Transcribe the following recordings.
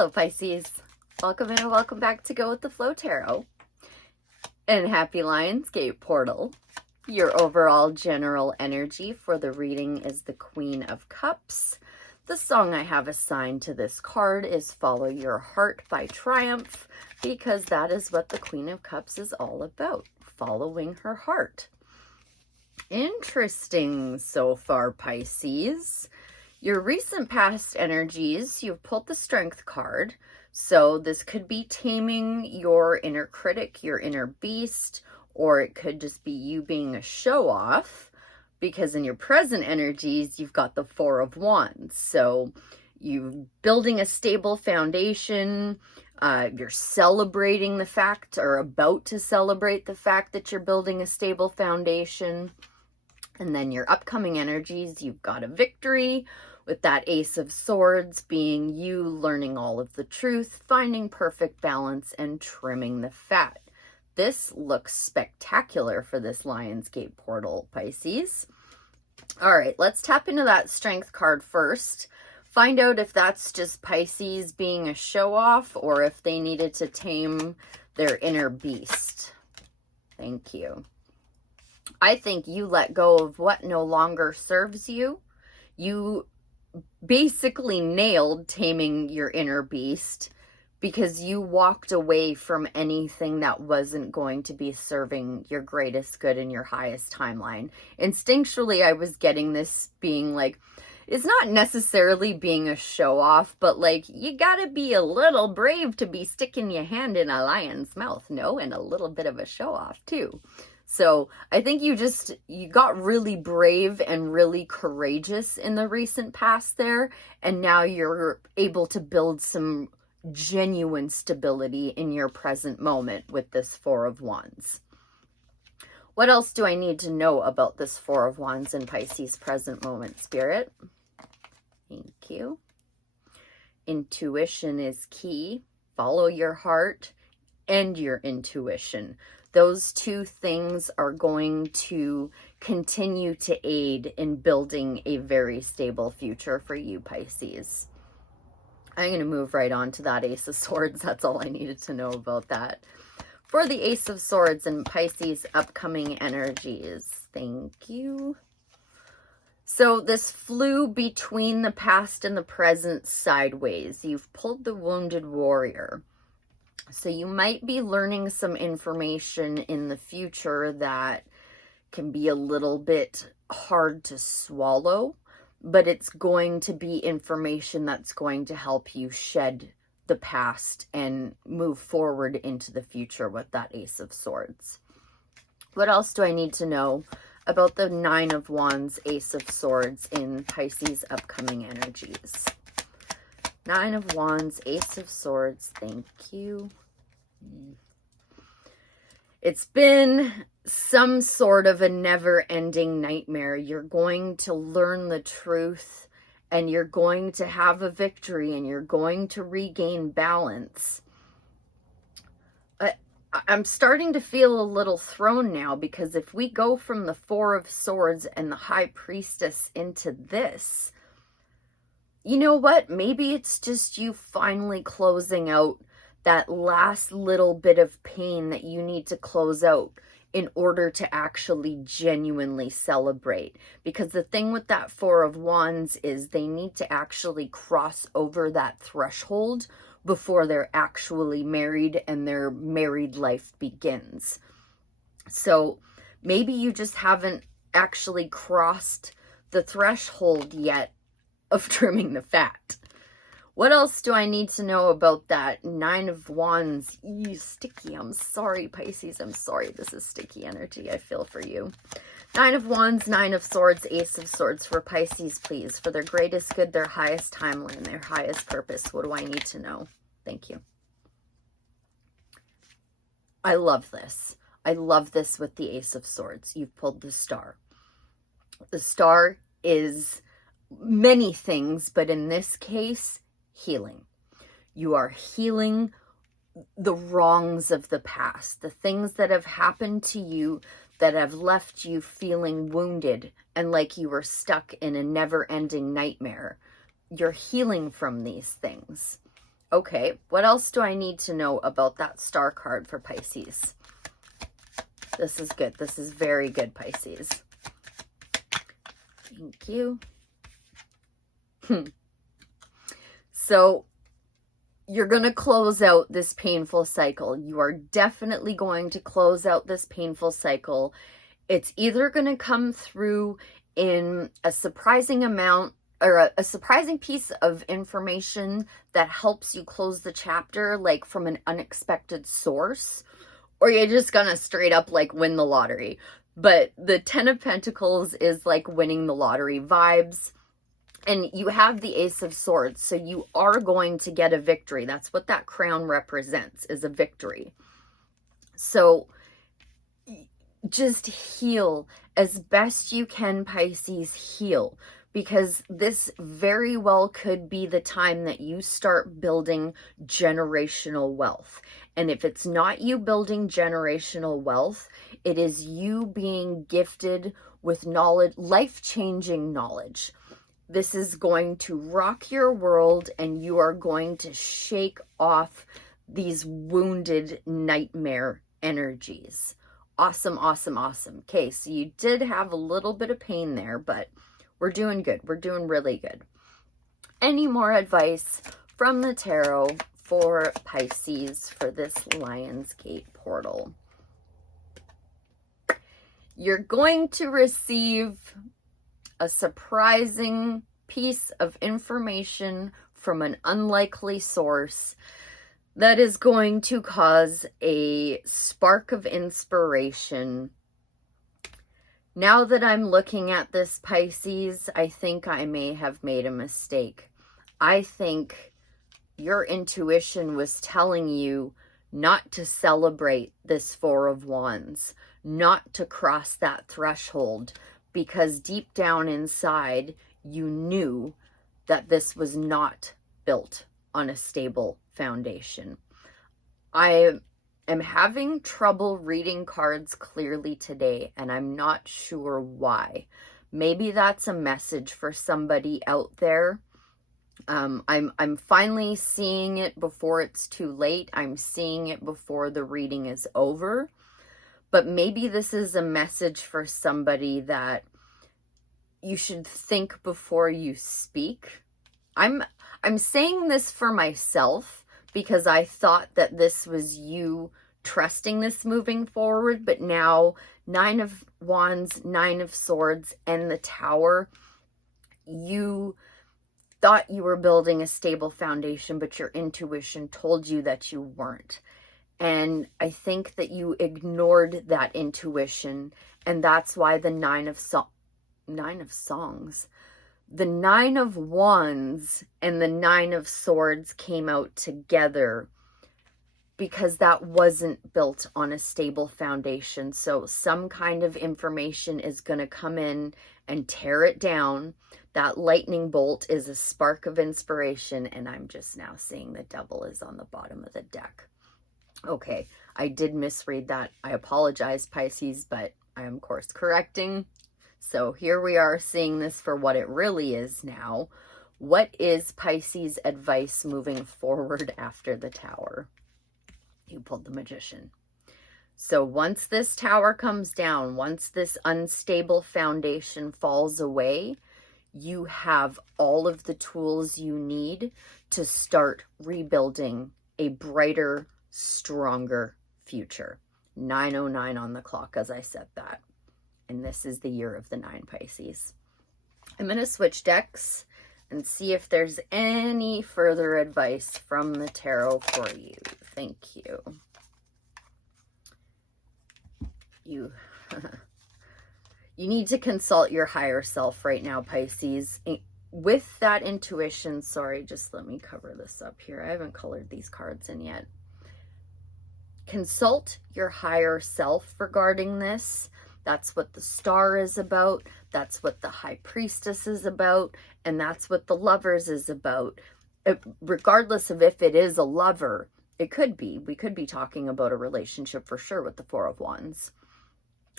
Hello Pisces, welcome in and welcome back to Go with the Flow Tarot and happy Lionsgate portal. Your overall general energy for the reading is the Queen of Cups. The song I have assigned to this card is Follow Your Heart by Triumph, because that is what the Queen of Cups is all about, following her heart. Interesting so far, Pisces. Your recent past energies, you've pulled the Strength card. So this could be taming your inner critic, your inner beast, or it could just be you being a show-off, because in your present energies, you've got the Four of Wands. So you're building a stable foundation, you're celebrating the fact, or about to celebrate the fact that you're building a stable foundation. And then your upcoming energies, you've got a victory, with that Ace of Swords being you learning all of the truth, finding perfect balance, and trimming the fat. This looks spectacular for this Lionsgate portal, Pisces. All right, let's tap into that Strength card first. Find out if that's just Pisces being a show-off or if they needed to tame their inner beast. Thank you. I think you let go of what no longer serves you. You basically nailed taming your inner beast because you walked away from anything that wasn't going to be serving your greatest good in your highest timeline. Instinctually, I was getting this being like, it's not necessarily being a show-off, but like, you gotta be a little brave to be sticking your hand in a lion's mouth, no? And a little bit of a show-off too. So I think you got really brave and really courageous in the recent past there. And now you're able to build some genuine stability in your present moment with this Four of Wands. What else do I need to know about this Four of Wands in Pisces present moment, Spirit? Thank you. Intuition is key. Follow your heart and your intuition. Those two things are going to continue to aid in building a very stable future for you, Pisces. I'm going to move right on to that Ace of Swords. That's all I needed to know about that. For the Ace of Swords and Pisces upcoming energies. Thank you. So this flew between the past and the present sideways. You've pulled the Wounded Warrior. So you might be learning some information in the future that can be a little bit hard to swallow, but it's going to be information that's going to help you shed the past and move forward into the future with that Ace of Swords. What else do I need to know about the Nine of Wands, Ace of Swords in Pisces upcoming energies? Nine of Wands, Ace of Swords, thank you. It's been some sort of a never-ending nightmare. You're going to learn the truth and you're going to have a victory and you're going to regain balance. I'm starting to feel a little thrown now, because if we go from the Four of Swords and the High Priestess into this, you know what? Maybe it's just you finally closing out that last little bit of pain that you need to close out in order to actually genuinely celebrate. Because the thing with that Four of Wands is they need to actually cross over that threshold before they're actually married and their married life begins. So maybe you just haven't actually crossed the threshold yet of trimming the fat. What else do I need to know about that Nine of Wands? Ew, sticky. I'm sorry, Pisces. I'm sorry. This is sticky energy. I feel for you. Nine of Wands, Nine of Swords, Ace of Swords for Pisces, please. For their greatest good, their highest timeline, their highest purpose. What do I need to know? Thank you. I love this. I love this with the Ace of Swords. You've pulled the Star. The Star is many things, but in this case, healing. You are healing the wrongs of the past, the things that have happened to you that have left you feeling wounded and like you were stuck in a never-ending nightmare. You're healing from these things. Okay, what else do I need to know about that star card for Pisces? This is good. This is very good, Pisces. Thank you. So you're going to close out this painful cycle. You are definitely going to close out this painful cycle. It's either going to come through in a surprising amount or a surprising piece of information that helps you close the chapter, like from an unexpected source, or you're just gonna straight up like win the lottery. But the 10 of Pentacles is like winning the lottery vibes. And you have the Ace of Swords, so you are going to get a victory. That's what that crown represents, is a victory. So just heal as best you can, Pisces, heal. Because this very well could be the time that you start building generational wealth. And if it's not you building generational wealth, it is you being gifted with knowledge, life-changing knowledge. This is going to rock your world, and you are going to shake off these wounded nightmare energies. Awesome, awesome, awesome. Okay, so you did have a little bit of pain there, but we're doing good. We're doing really good. Any more advice from the tarot for Pisces for this Lionsgate portal? You're going to receive a surprising piece of information from an unlikely source that is going to cause a spark of inspiration. Now that I'm looking at this, Pisces, I think I may have made a mistake. I think your intuition was telling you not to celebrate this Four of Wands, not to cross that threshold, because deep down inside, you knew that this was not built on a stable foundation. I am having trouble reading cards clearly today, and I'm not sure why. Maybe that's a message for somebody out there. I'm finally seeing it before it's too late. I'm seeing it before the reading is over. But maybe this is a message for somebody that you should think before you speak. I'm saying this for myself because I thought that this was you trusting this moving forward, but now 9 of Wands, 9 of Swords, and the Tower, you thought you were building a stable foundation, but your intuition told you that you weren't. And I think that you ignored that intuition, and that's why the 9 of Songs, the 9 of Wands and the 9 of Swords came out together because that wasn't built on a stable foundation. So some kind of information is going to come in and tear it down. That lightning bolt is a spark of inspiration, and I'm just now seeing the Devil is on the bottom of the deck. Okay, I did misread that. I apologize, Pisces, but I am course correcting. So here we are seeing this for what it really is now. What is Pisces' advice moving forward after the Tower? You pulled the Magician. So once this Tower comes down, once this unstable foundation falls away, you have all of the tools you need to start rebuilding a brighter, stronger future. 9:09 on the clock as I said that. And this is the year of the 9, Pisces. I'm going to switch decks and see if there's any further advice from the tarot for you. Thank you. You need to consult your higher self right now, Pisces. With that intuition, sorry, just let me cover this up here. I haven't colored these cards in yet. Consult your higher self regarding this. That's what the Star is about. That's what the High Priestess is about. And that's what the Lovers is about. Regardless of if it is a lover, it could be. We could be talking about a relationship for sure with the Four of Wands.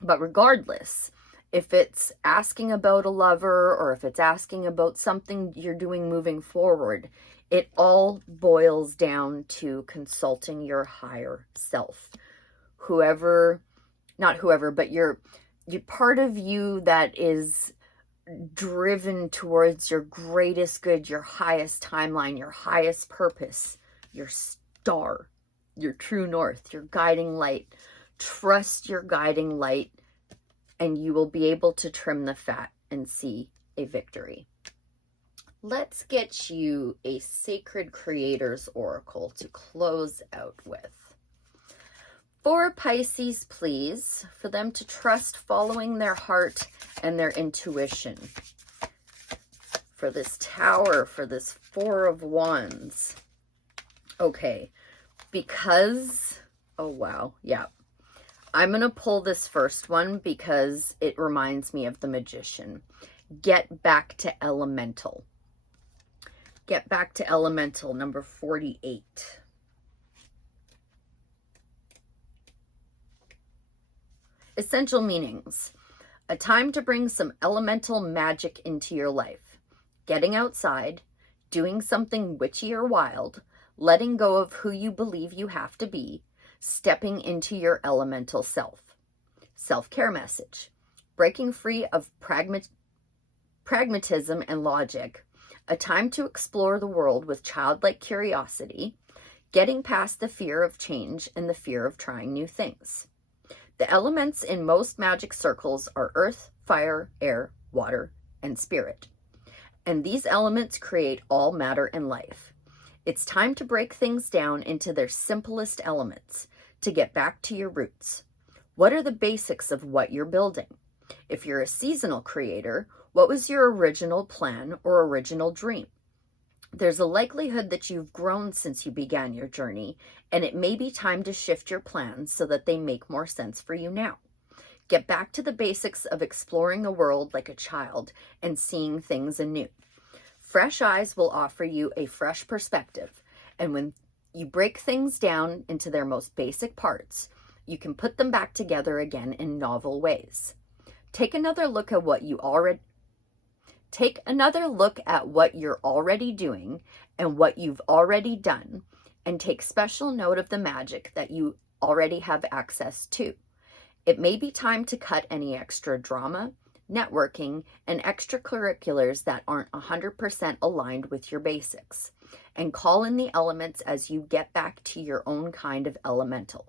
But regardless, if it's asking about a lover or if it's asking about something you're doing moving forward, It all boils down to consulting your higher self. Not whoever, but your part of you that is driven towards your greatest good, your highest timeline, your highest purpose, your star, your true north, your guiding light. Trust your guiding light, and you will be able to trim the fat and see a victory. Let's get you a Sacred Creators Oracle to close out with. For Pisces, please, for them to trust following their heart and their intuition. For this Tower, for this Four of Wands. Okay, because, oh wow, yeah. I'm going to pull this first one because it reminds me of the Magician. Get back to elemental. Get back to elemental, number 48. Essential meanings. A time to bring some elemental magic into your life. Getting outside, doing something witchy or wild, letting go of who you believe you have to be, stepping into your elemental self. Self-care message. Breaking free of pragmatism and logic. A time to explore the world with childlike curiosity. Getting past the fear of change and the fear of trying new things. The elements in most magic circles are earth, fire, air, water, and spirit. And these elements create all matter in life. It's time to break things down into their simplest elements, to get back to your roots. What are the basics of what you're building? If you're a seasonal creator, what was your original plan or original dream? There's a likelihood that you've grown since you began your journey, and it may be time to shift your plans so that they make more sense for you now. Get back to the basics of exploring the world like a child and seeing things anew. Fresh eyes will offer you a fresh perspective, and when you break things down into their most basic parts, you can put them back together again in novel ways. Take another look at what you're already doing and what you've already done, and take special note of the magic that you already have access to. It may be time to cut any extra drama, networking, and extracurriculars that aren't 100% aligned with your basics, and call in the elements as you get back to your own kind of elemental.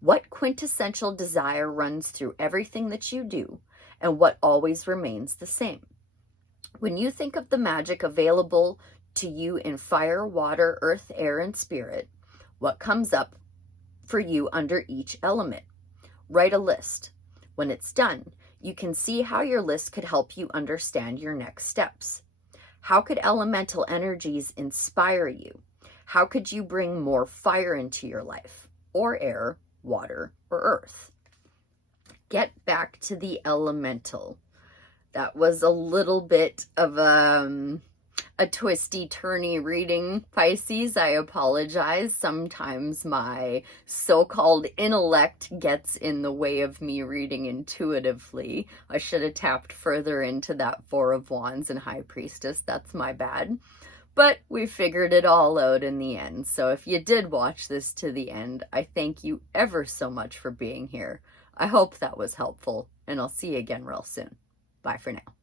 What quintessential desire runs through everything that you do, and what always remains the same? When you think of the magic available to you in fire, water, earth, air, and spirit, what comes up for you under each element? Write a list. When it's done, you can see how your list could help you understand your next steps. How could elemental energies inspire you? How could you bring more fire into your life, or air, water, or earth? Get back to the elemental. That was a little bit of a twisty-turny reading, Pisces. I apologize. Sometimes my so-called intellect gets in the way of me reading intuitively. I should have tapped further into that Four of Wands and High Priestess. That's my bad. But we figured it all out in the end. So if you did watch this to the end, I thank you ever so much for being here. I hope that was helpful, and I'll see you again real soon. Bye for now.